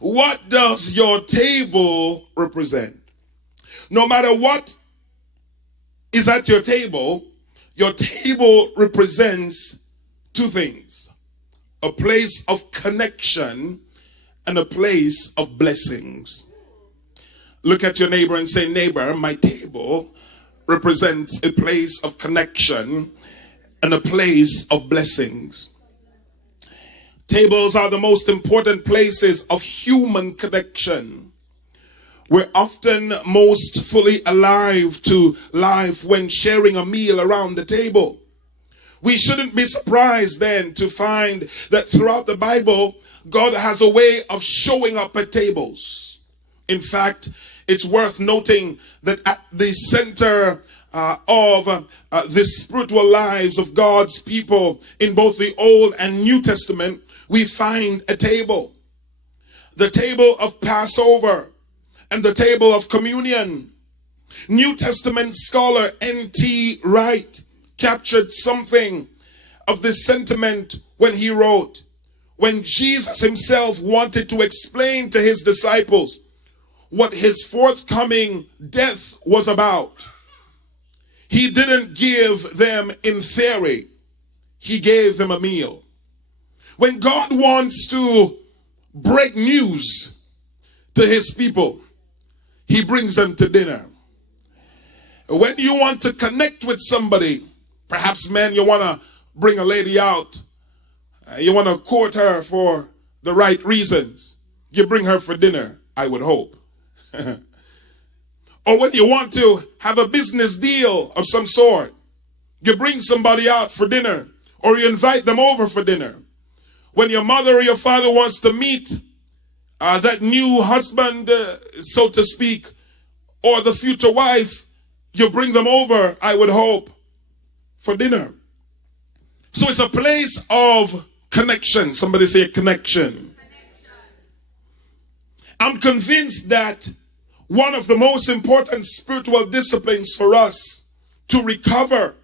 What does your table represent? No matter what is at your table represents two things: a place of connection and a place of blessings. Look at your neighbor and say, neighbor, my table represents a place of connection and a place of blessings. Tables are the most important places of human connection. We're often most fully alive to life when sharing a meal around the table. We shouldn't be surprised then to find that throughout the Bible, God has a way of showing up at tables. In fact, it's worth noting that at the center of the spiritual lives of God's people in both the Old and New Testament, we find a table. The table of Passover and the table of communion. New Testament scholar N.T. Wright captured something of this sentiment when he wrote, when Jesus himself wanted to explain to his disciples what his forthcoming death was about, he didn't give them in theory, he gave them a meal. When God wants to break news to his people, he brings them to dinner. When you want to connect with somebody, perhaps men, you want to bring a lady out, you want to court her for the right reasons, you bring her for dinner, I would hope. Or when you want to have a business deal of some sort, you bring somebody out for dinner, or you invite them over for dinner. When your mother or your father wants to meet that new husband, so to speak, or the future wife, you bring them over, I would hope, for dinner. So it's a place of connection. Somebody say connection. I'm convinced that one of the most important spiritual disciplines for us to recover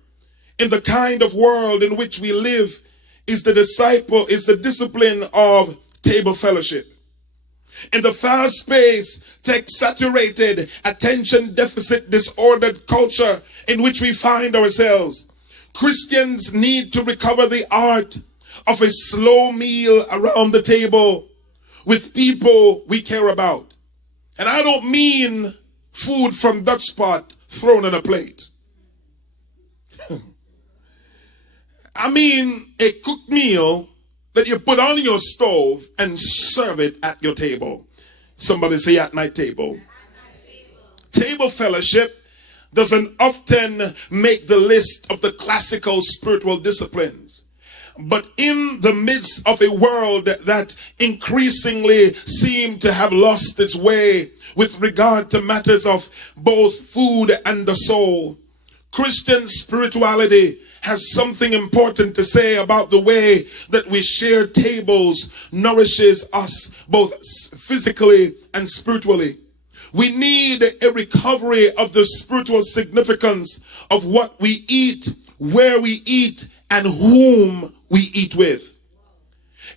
in the kind of world in which we live is the discipline of table fellowship. In the fast-paced, tech-saturated, attention-deficit, disordered culture in which we find ourselves, Christians need to recover the art of a slow meal around the table with people we care about. And I don't mean food from Dutch pot thrown on a plate. I mean a cooked meal that you put on your stove and serve it at your table. Somebody say at my table. Table fellowship doesn't often make the list of the classical spiritual disciplines. But in the midst of a world that increasingly seemed to have lost its way with regard to matters of both food and the soul, Christian spirituality has something important to say about the way that we share tables nourishes us both physically and spiritually. We need a recovery of the spiritual significance of what we eat, where we eat, and whom we eat with.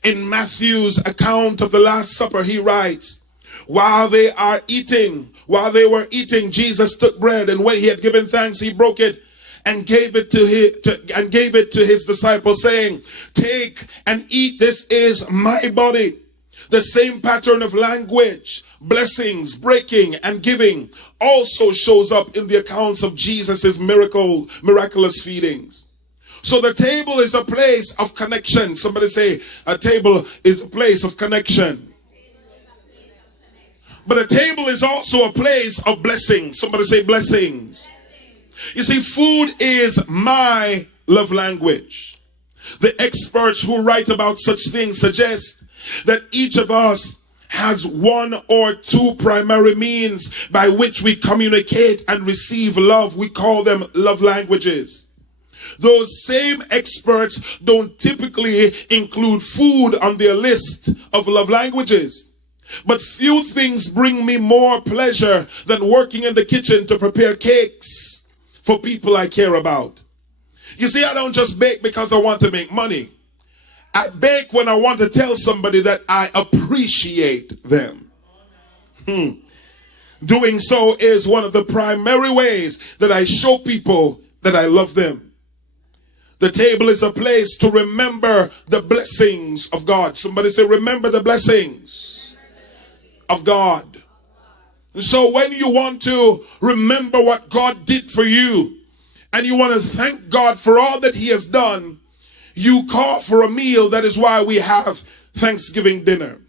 In Matthew's account of the Last Supper, he writes, while they were eating, Jesus took bread, and when he had given thanks, he broke it and gave it to his disciples, saying, take and eat, this is my body. The same pattern of language, blessings, breaking, and giving also shows up in the accounts of Jesus's miraculous feedings. So the table is a place of connection. Somebody say, a table is a place of connection. But a table is also a place of blessing. Somebody say blessings. You see, food is my love language. The experts who write about such things suggest that each of us has one or two primary means by which we communicate and receive love. We call them love languages. Those same experts don't typically include food on their list of love languages. But few things bring me more pleasure than working in the kitchen to prepare cakes for people I care about. You see, I don't just bake because I want to make money. I bake when I want to tell somebody that I appreciate them. Doing so is one of the primary ways that I show people that I love them. The table is a place to remember the blessings of God. Somebody say, remember the blessings of God. So when you want to remember what God did for you, and you want to thank God for all that he has done, you call for a meal. That is why we have Thanksgiving dinner.